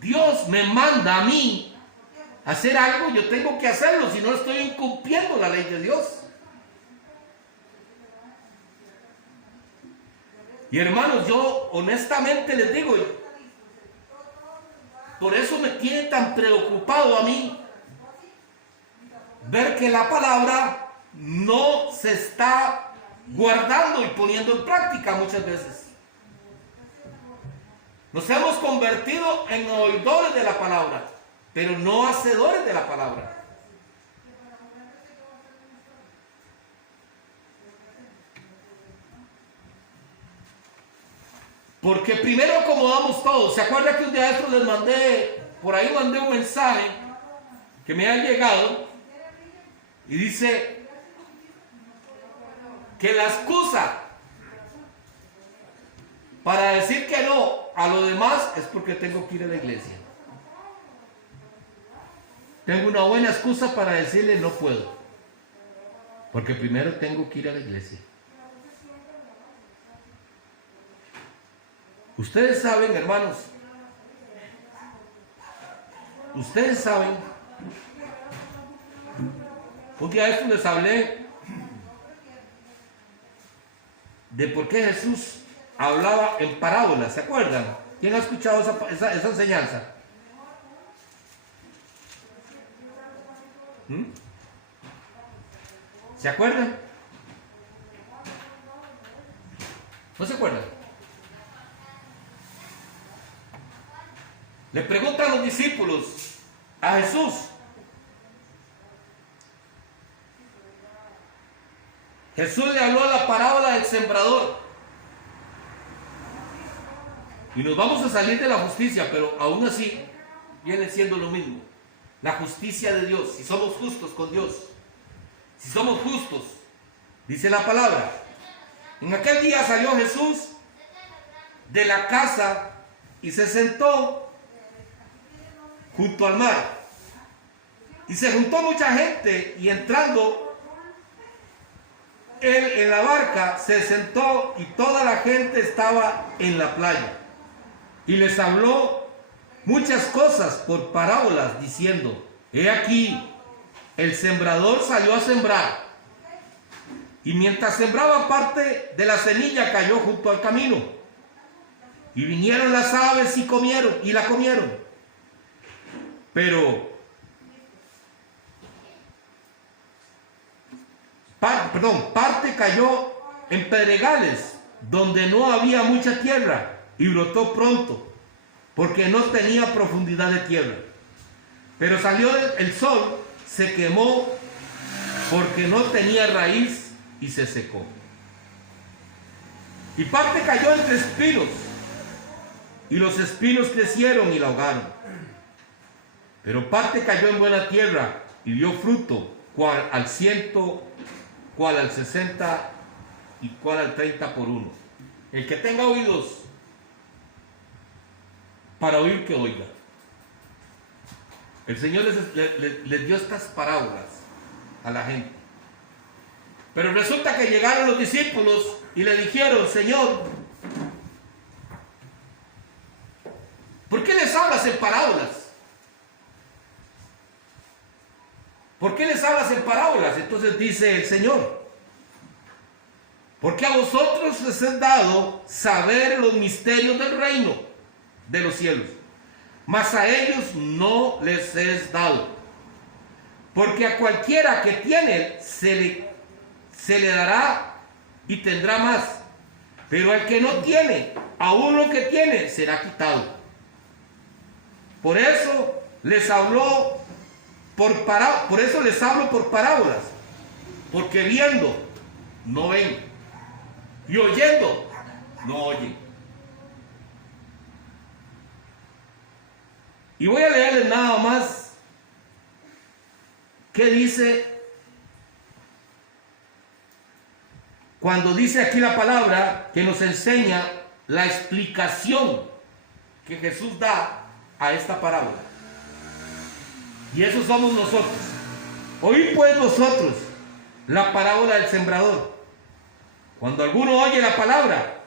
Dios me manda a mí hacer algo, yo tengo que hacerlo, si no estoy incumpliendo la ley de Dios. Y hermanos, yo honestamente les digo, por eso me tiene tan preocupado a mí ver que la palabra no se está guardando y poniendo en práctica muchas veces. Nos hemos convertido en oidores de la palabra, pero no hacedores de la palabra. Porque primero acomodamos todo. ¿Se acuerdan que un día de estos les mandé un mensaje que me ha llegado y dice que la excusa para decir que no a lo demás es porque tengo que ir a la iglesia? Tengo una buena excusa para decirle no puedo, porque primero tengo que ir a la iglesia. Ustedes saben, hermanos, un día de esto les hablé de por qué Jesús hablaba en parábolas. ¿Se acuerdan? ¿Quién ha escuchado esa enseñanza? ¿Se acuerdan? ¿No se acuerdan? Le preguntan los discípulos a Jesús: Jesús le habló la parábola del sembrador. Y nos vamos a salir de la justicia, pero aún así viene siendo lo mismo. La justicia de Dios, si somos justos con Dios. Si somos justos, dice la palabra. En aquel día salió Jesús de la casa y se sentó junto al mar. Y se juntó mucha gente, y entrando él en la barca, se sentó y toda la gente estaba en la playa. Y les habló muchas cosas por parábolas, diciendo: he aquí, el sembrador salió a sembrar. Y mientras sembraba, parte de la semilla cayó junto al camino. Y vinieron las aves y la comieron. Pero, parte cayó en pedregales, donde no había mucha tierra, y brotó pronto, porque no tenía profundidad de tierra. Pero salió el sol, se quemó, porque no tenía raíz, y se secó. Y parte cayó entre espinos, y los espinos crecieron y la ahogaron. Pero parte cayó en buena tierra y dio fruto, cual al 100, cual al 60 y cual al 30 por uno. El que tenga oídos para oír, que oiga. El Señor les dio estas parábolas a la gente, Pero resulta que llegaron los discípulos y le dijeron: Señor, ¿por qué les hablas en parábolas? ¿Por qué les hablas en parábolas? Entonces dice el Señor: porque a vosotros les es dado saber los misterios del reino de los cielos, mas a ellos no les es dado. Porque a cualquiera que tiene se le dará y tendrá más, pero al que no tiene, aún lo que tiene será quitado. Por eso les hablo por eso les hablo por parábolas, porque viendo no ven y oyendo no oyen. Y voy a leerles nada más qué dice cuando dice aquí la palabra que nos enseña la explicación que Jesús da a esta parábola. Y eso somos nosotros. Oíd pues vosotros la parábola del sembrador. Cuando alguno oye la palabra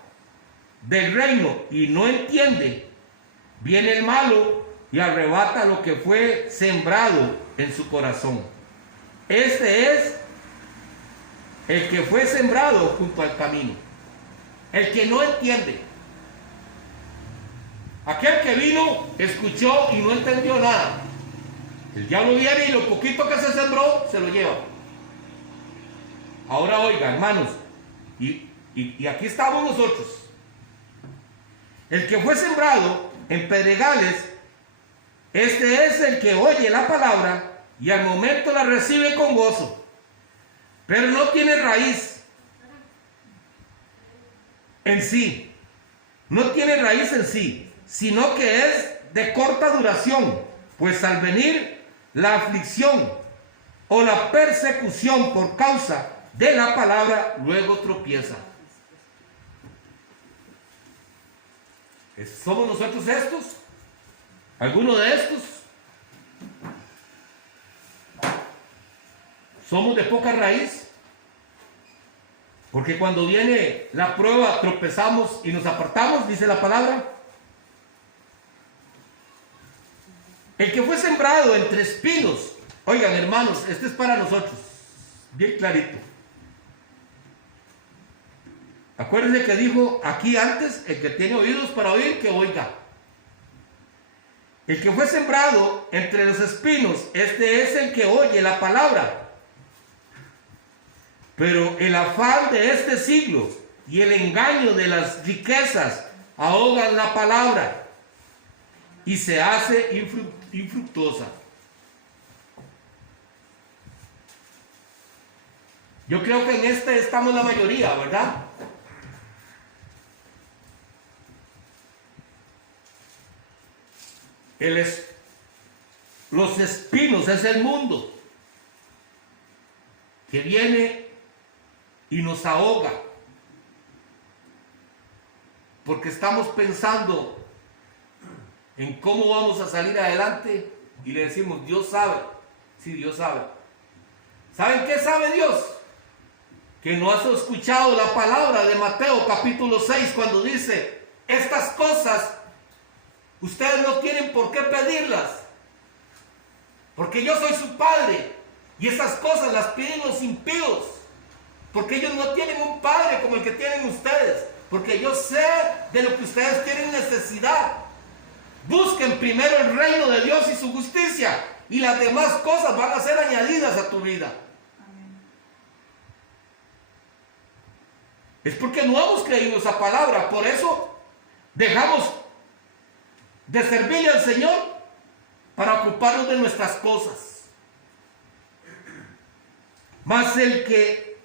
del reino y no entiende, viene el malo y arrebata lo que fue sembrado en su corazón. Este es el que fue sembrado junto al camino, el que no entiende. Aquel que vino, escuchó y no entendió nada. El diablo viene y lo poquito que se sembró se lo lleva. Ahora oiga, hermanos, y aquí estamos nosotros. El que fue sembrado en pedregales, este es el que oye la palabra y al momento la recibe con gozo, pero no tiene raíz en sí. No tiene raíz en sí, sino que es de corta duración, pues al venir la aflicción o la persecución por causa de la palabra, luego tropieza. ¿Somos nosotros estos? ¿Alguno de estos? ¿Somos de poca raíz? Porque cuando viene la prueba tropezamos y nos apartamos, dice la palabra. El que fue sembrado entre espinos, oigan hermanos, este es para nosotros, bien clarito. Acuérdense que dijo aquí antes: el que tiene oídos para oír, que oiga. El que fue sembrado entre los espinos, este es el que oye la palabra. Pero el afán de este siglo y el engaño de las riquezas ahogan la palabra y se hace infructuosa. Yo creo que en este estamos la mayoría, ¿verdad? Los espinos es el mundo que viene y nos ahoga, porque estamos pensando en cómo vamos a salir adelante y le decimos: Dios sabe. Sí, Dios sabe. ¿Saben qué sabe Dios? Que no has escuchado la palabra de Mateo capítulo 6 cuando dice: estas cosas ustedes no tienen por qué pedirlas, porque yo soy su Padre, y esas cosas las piden los impíos, porque ellos no tienen un Padre como el que tienen ustedes, porque yo sé de lo que ustedes tienen necesidad. Busquen primero el reino de Dios y su justicia, y las demás cosas van a ser añadidas a tu vida. Es porque no hemos creído esa palabra, por eso dejamos de servirle al Señor para ocuparnos de nuestras cosas. Mas el que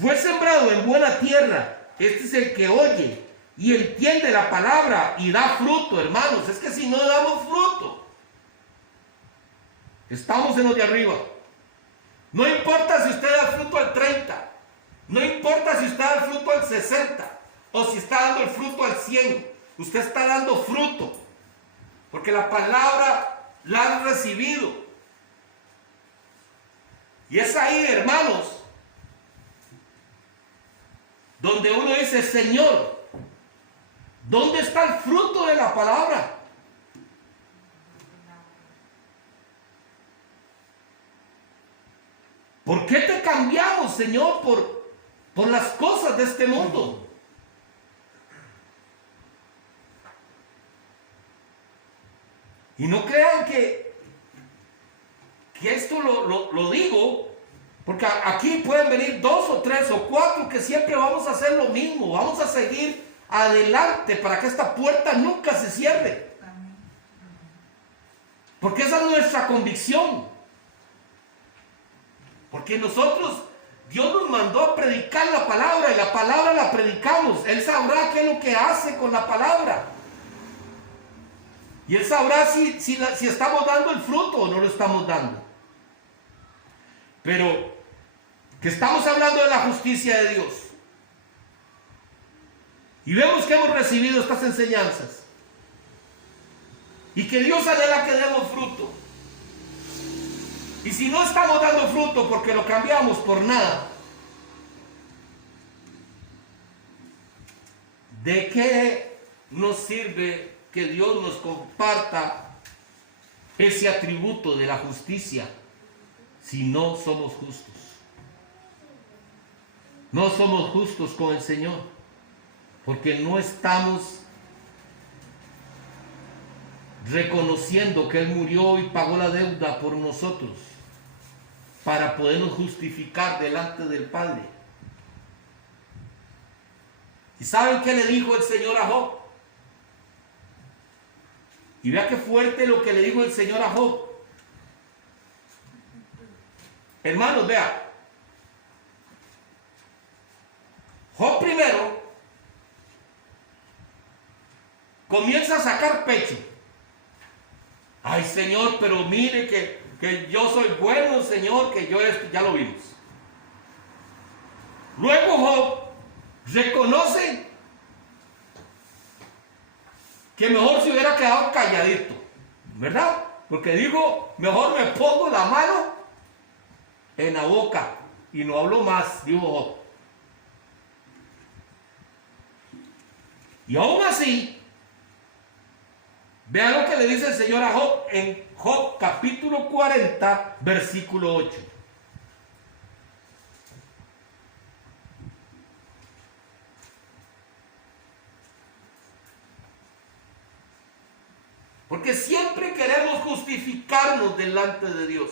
fue sembrado en buena tierra, este es el que oye y entiende la palabra y da fruto, hermanos. Es que si no damos fruto, estamos en los de arriba. No importa si usted da fruto al 30, no importa si usted da el fruto al 60 o si está dando el fruto al 100, usted está dando fruto, porque la palabra la han recibido. Y es ahí, hermanos, donde uno dice, Señor, ¿dónde está el fruto de la palabra? ¿Por qué te cambiamos, Señor, por las cosas de este mundo? Y no crean que esto lo digo, porque aquí pueden venir 2 o 3 o 4 que siempre vamos a hacer lo mismo, vamos a seguir adelante para que esta puerta nunca se cierre. Porque esa es nuestra convicción. Porque nosotros, Dios nos mandó a predicar la palabra y la palabra la predicamos. Él sabrá qué es lo que hace con la palabra. Y Él sabrá si estamos dando el fruto o no lo estamos dando. Pero que estamos hablando de la justicia de Dios. Y vemos que hemos recibido estas enseñanzas. Y que Dios anhela que demos fruto. Y si no estamos dando fruto porque lo cambiamos por nada, ¿de qué nos sirve que Dios nos comparta ese atributo de la justicia si no somos justos? No somos justos con el Señor porque no estamos reconociendo que Él murió y pagó la deuda por nosotros para podernos justificar delante del Padre. ¿Y saben qué le dijo el Señor a Job? Y vea qué fuerte lo que le dijo el Señor a Job. Hermanos, vea. Job primero comienza a sacar pecho. Ay, Señor, pero mire que yo soy bueno, Señor, que yo esto, ya lo vimos. Luego Job reconoce que mejor se hubiera quedado calladito, ¿verdad? Porque dijo, mejor me pongo la mano en la boca y no hablo más, dijo Job. Y aún así, vean lo que le dice el Señor a Job en Job capítulo 40, versículo 8. Porque siempre queremos justificarnos delante de Dios.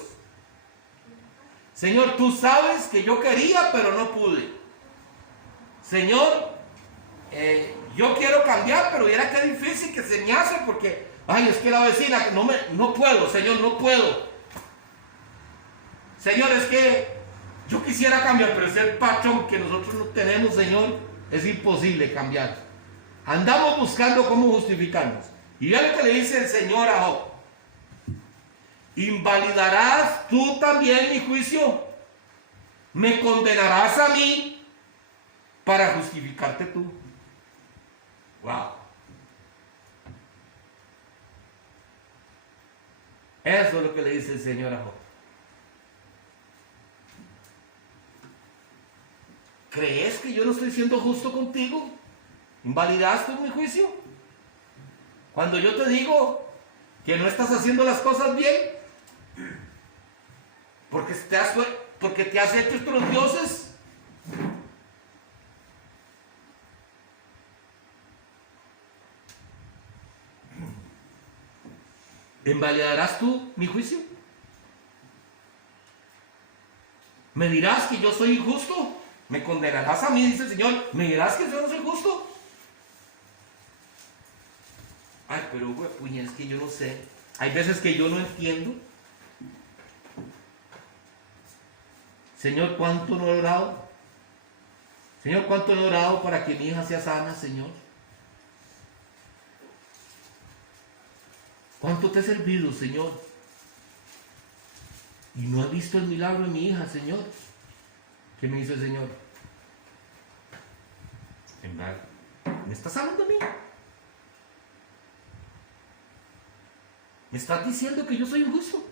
Señor, tú sabes que yo quería, pero no pude. Señor, yo quiero cambiar, pero mira qué difícil que se me hace porque, ay, es que la vecina, no puedo, Señor, no puedo. Señor, es que yo quisiera cambiar, pero ese patrón que nosotros no tenemos, Señor, es imposible cambiar. Andamos buscando cómo justificarnos. Y vean lo que le dice el Señor a Job. ¿Invalidarás tú también mi juicio? ¿Me condenarás a mí para justificarte tú? Wow. Eso es lo que le dice el Señor a Job. ¿Crees que yo no estoy siendo justo contigo? ¿Invalidaste mi juicio? Cuando yo te digo que no estás haciendo las cosas bien, porque te has hecho estos dioses. ¿Invalidarás tú mi juicio? ¿Me dirás que yo soy injusto? ¿Me condenarás a mí? Dice el Señor. ¿Me dirás que yo no soy justo? Ay, pero puña, es que yo no sé. Hay veces que yo no entiendo. Señor, ¿cuánto no he orado? Señor, ¿cuánto no he orado para que mi hija sea sana, Señor? ¿Cuánto te he servido, Señor? Y no he visto el milagro de mi hija, Señor. ¿Qué me dice el Señor? ¿Me estás hablando a mí? ¿Me estás diciendo que yo soy injusto?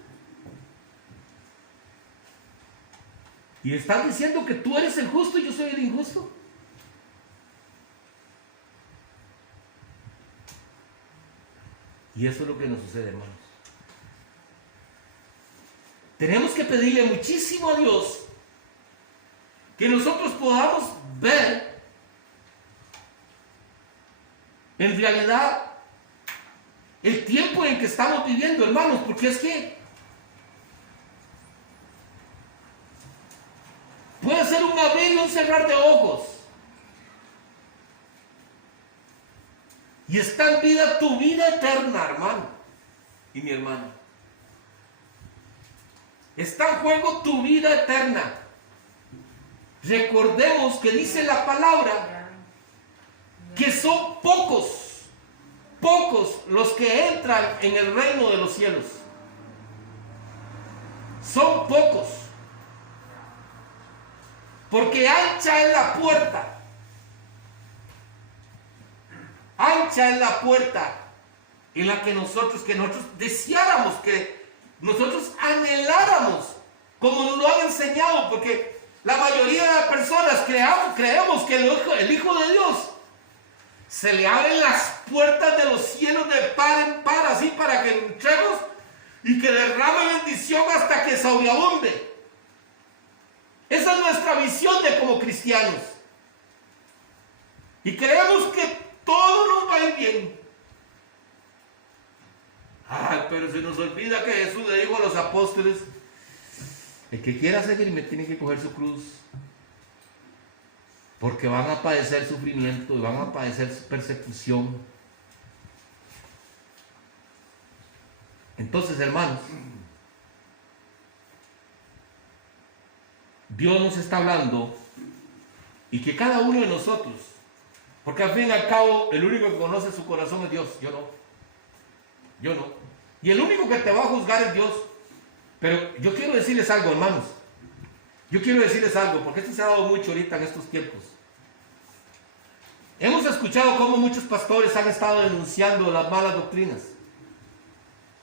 ¿Y estás diciendo que tú eres el justo y yo soy el injusto? Y eso es lo que nos sucede, hermanos. Tenemos que pedirle muchísimo a Dios que nosotros podamos ver en realidad el tiempo en que estamos viviendo, hermanos, porque es que puede ser un abrir y un cerrar de ojos. Y está en vida tu vida eterna, hermano y mi hermana. Está en juego tu vida eterna. Recordemos que dice la palabra que son pocos los que entran en el reino de los cielos. Son pocos. Porque ancha es la puerta. Ancha es la puerta en la que nosotros deseáramos, que nosotros anheláramos, como nos lo han enseñado, porque la mayoría de las personas creemos que el Hijo de Dios se le abren las puertas de los cielos de par en par, así para que entremos y que derrame bendición hasta que sobreabunde. Esa es nuestra visión de como cristianos. Y creemos que todo nos va a ir bien. Ay, pero se nos olvida que Jesús le dijo a los apóstoles: el que quiera seguirme tiene que coger su cruz, porque van a padecer sufrimiento y van a padecer persecución. Entonces, hermanos, Dios nos está hablando, y que cada uno de nosotros, porque al fin y al cabo el único que conoce su corazón es Dios, yo no, y el único que te va a juzgar es Dios. Pero yo quiero decirles algo, hermanos, porque esto se ha dado mucho ahorita en estos tiempos. Hemos escuchado cómo muchos pastores han estado denunciando las malas doctrinas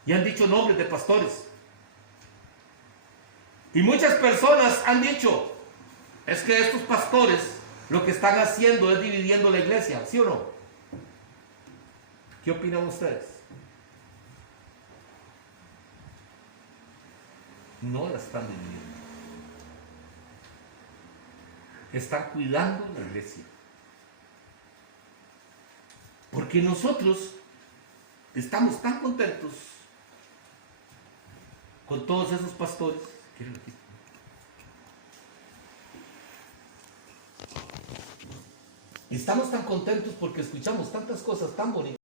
y han dicho nombres de pastores, y muchas personas han dicho: es que estos pastores lo que están haciendo es dividiendo la iglesia, ¿sí o no? ¿Qué opinan ustedes? No la están dividiendo. Están cuidando la iglesia. Porque nosotros estamos tan contentos con todos esos pastores. Estamos tan contentos porque escuchamos tantas cosas tan bonitas.